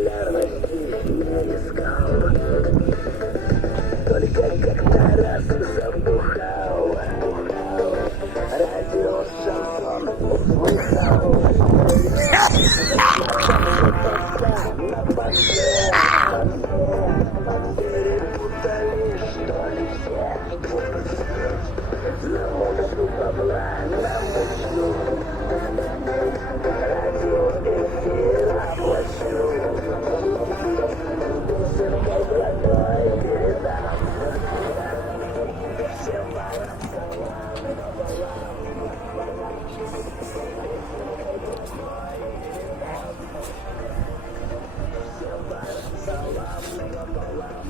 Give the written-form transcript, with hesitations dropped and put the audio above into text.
популярности не искал. Только как-то раз забухал. Радио шансон услышал. На башке перепутали, что ли, все. Намучу бабла, намучу. Радиоэфир оплачу. Сыркой водой передам. Всем салам напополам.